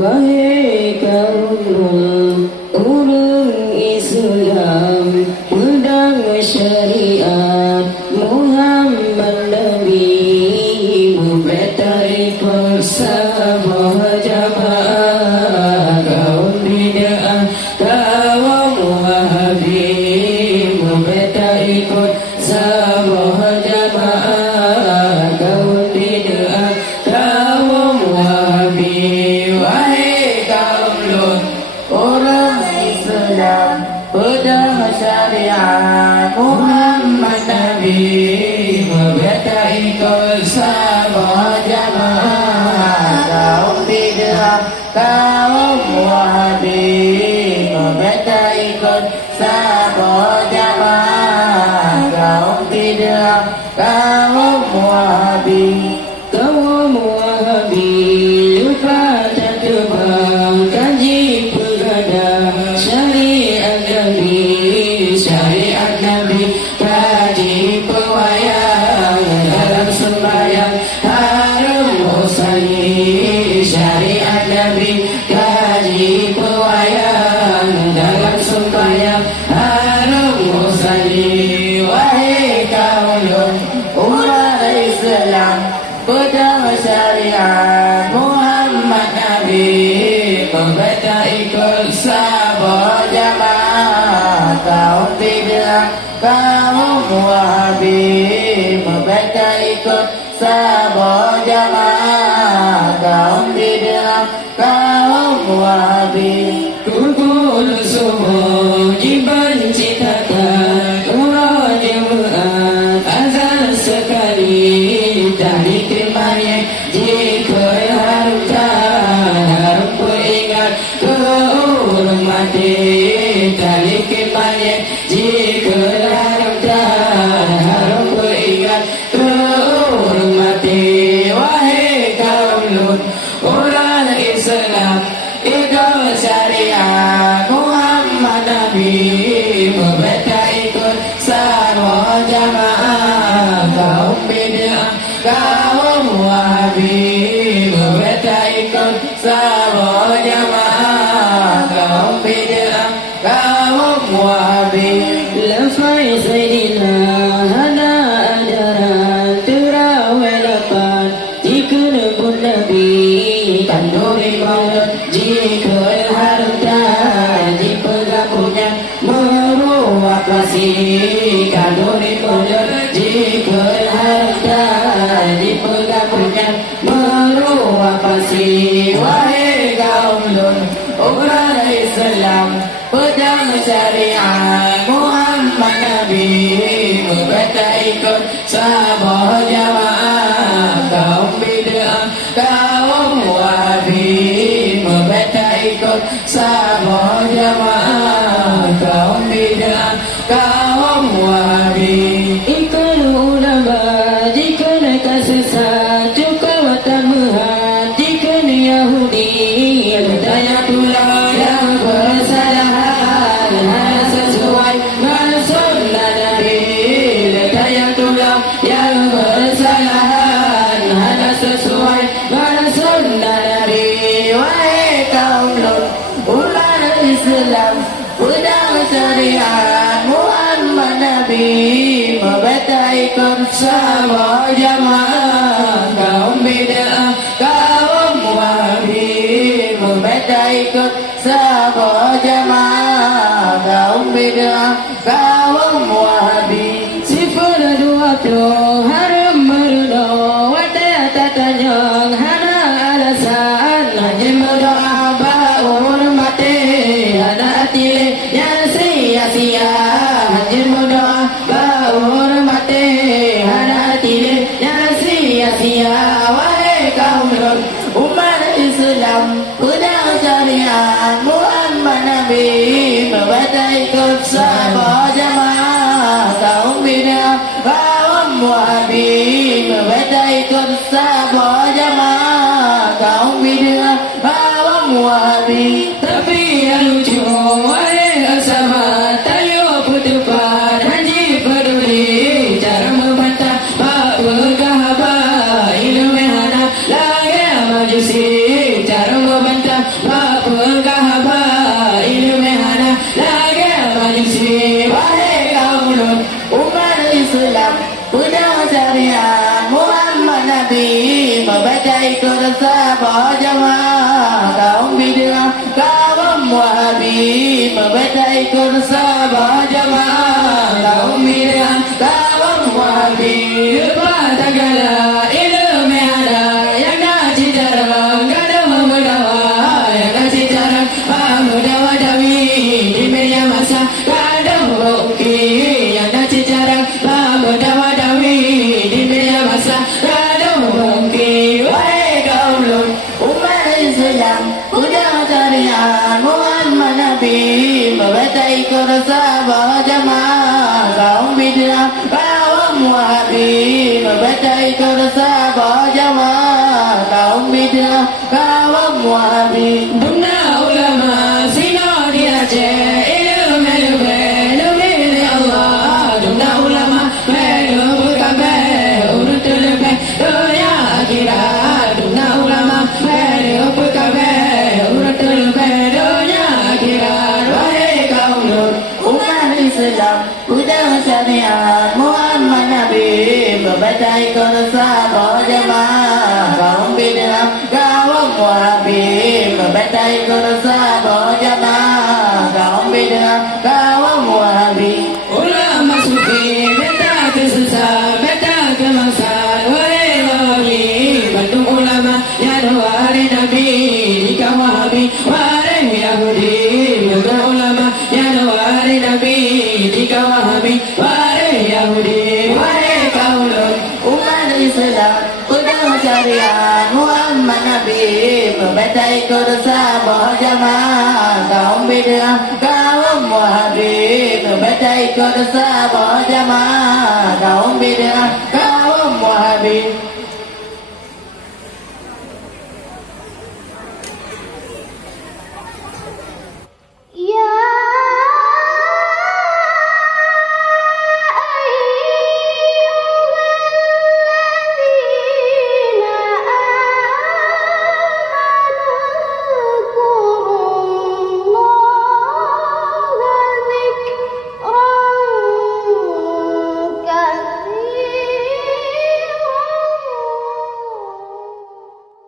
Wahai kaum ulul Islam, pedang syariat Muhammad Nabi, membetai persabah jamaah kaum bid'ah kaum Wahabi, membetai persabah jamaah kaum bid'ah kaum Wahabi. Orang Islam pedang syariat Muhammad Nabi, membetai bersama jamaah kaum bid'ah kaum Wahabi, membetai bersama jamaah kaum bid'ah kaum Wahabi. Kaum Wahabi lupa dan terbang kaji syariat Nabi, syariat Nabi kaji pewayang dalam sembahyang haram usani, syariat Nabi kaji pewayang dalam sembahyang haram usani. Wahai kaum umat Islam, pedang syariat Muhammad Nabi, membetai bersama jamaah kaum bid'ah kaum Wahabi, membetai bersama jamaah kaum bid'ah kaum Wahabi. Kumpul semua dibenci takkan kurang jemaat azan sekali tak diterimanya jika haram peringat kehormati tali kemanya jika haram peringat kehormati. Wahai kaum Lut orang Islam ikut syariat Muhammad Nabi, membetai sama jamaah kaum bid'ah kaum Wahabi, membetai sama jamaah kaum bid'ah kaum Wahabi. Lafai Sayyidina hana ajaran terawih lapan jika nebun Nabi tanduri maulud jika harta dipegakunya meruak kasih kanduri maulud jika harta dipegakunya meruak kasih. Wahai kaum Lut orang Islam pedang syariat Muhammad Nabi, membetai sama jamaah kaum bid'ah kaum Wahabi, membetai sama jamaah kaum bid'ah kaum Wahabi. Ikut ulama jika mereka sesat juga watan muhat jika Yahudi tanya tulah yang bersalahan hanya sesuai sunnah Nabi, tanya tulah yang bersalahan hanya sesuai sunnah Nabi. Wahai kaum Lut ular Islam pedang syariat Muhammad Nabi, membetai sama jamaah kaum bid'ah kaum Wahabi, membetai sama jamaah kaum bid'ah kaum Wahabi. Sifat dua tu haram merdo wadah tatanyang hana alasan hanya berdoa baur mati hana atile yang sia-sia hanya berdoa baur mati hana atile yang sia-sia. Wahai kaum umat Islam pedang syariat Muhammad Muhabib membaca ikut sahabat jamaah kaum bid'ah. Kaum Muhabib membaca ikut sahabat jamaah kaum bid'ah. Kaum Muhabib. Tapi yang lucu wahai sahabat tayo putupan haji peduli cara membantah bab bergahabat ilmu hana lagi majusi cara membantah bab bergahabat ilmu hana lagi majusi. Wahai kaum Lut umat Islam pedagang syariat Muhammad Nabi membaca ikut sahabat jamaah kaum bid'ah. Kaum Muhabib membaca ikut sahabat jamaah kaum bid'ah. Kaum Muhabib pada gala ilmu ada yang ngaji jarang kada membawa yang ngaji jarang membawa dawi di media masa kada bukti yang ngaji jarang membawa dawi di media masa kada bukti. Wahai kaum Lut umat Islam pedagang syariat Muhammad Nabi membaca ikut sahabat jamaah kaum bid'ah. Kaum Muhabib membaca ikut sahabat jamaah kaum bid'ah. Kaum Muhabib. Bunda ulama sino di Aceh ilmu ilmu Allah. Bunda ulama melu kabeh urut lebih dunia akhirat. Bunda ulama melu kabeh urut lebih dunia akhirat. Wahai kaum Lut umat Islam pedagang syariat Muhammad Nabi membaca ikut sahabat jamaah kaum bid'ah. Kaum Muhabib membaca ikut sahabat jamaah kaum bid'ah. Kaum Muhabib. Ulama sufi beta kesusah beta kemangsaan. Wahai Wahabi Bandung ulama ya wahai Nabi di kaum Wahabi. Wahai Yahudi juga ulama ya wahai Nabi di kaum Wahabi. Wahai Yahudi. Wahai kaum Lut umat Islam pedagang syariat Muhammad Nabi membaca ikut sahabat jamaah kaum bid'ah. Kaum Muhabib membaca ikut sahabat jamaah kaum bid'ah. Kaum Muhabib.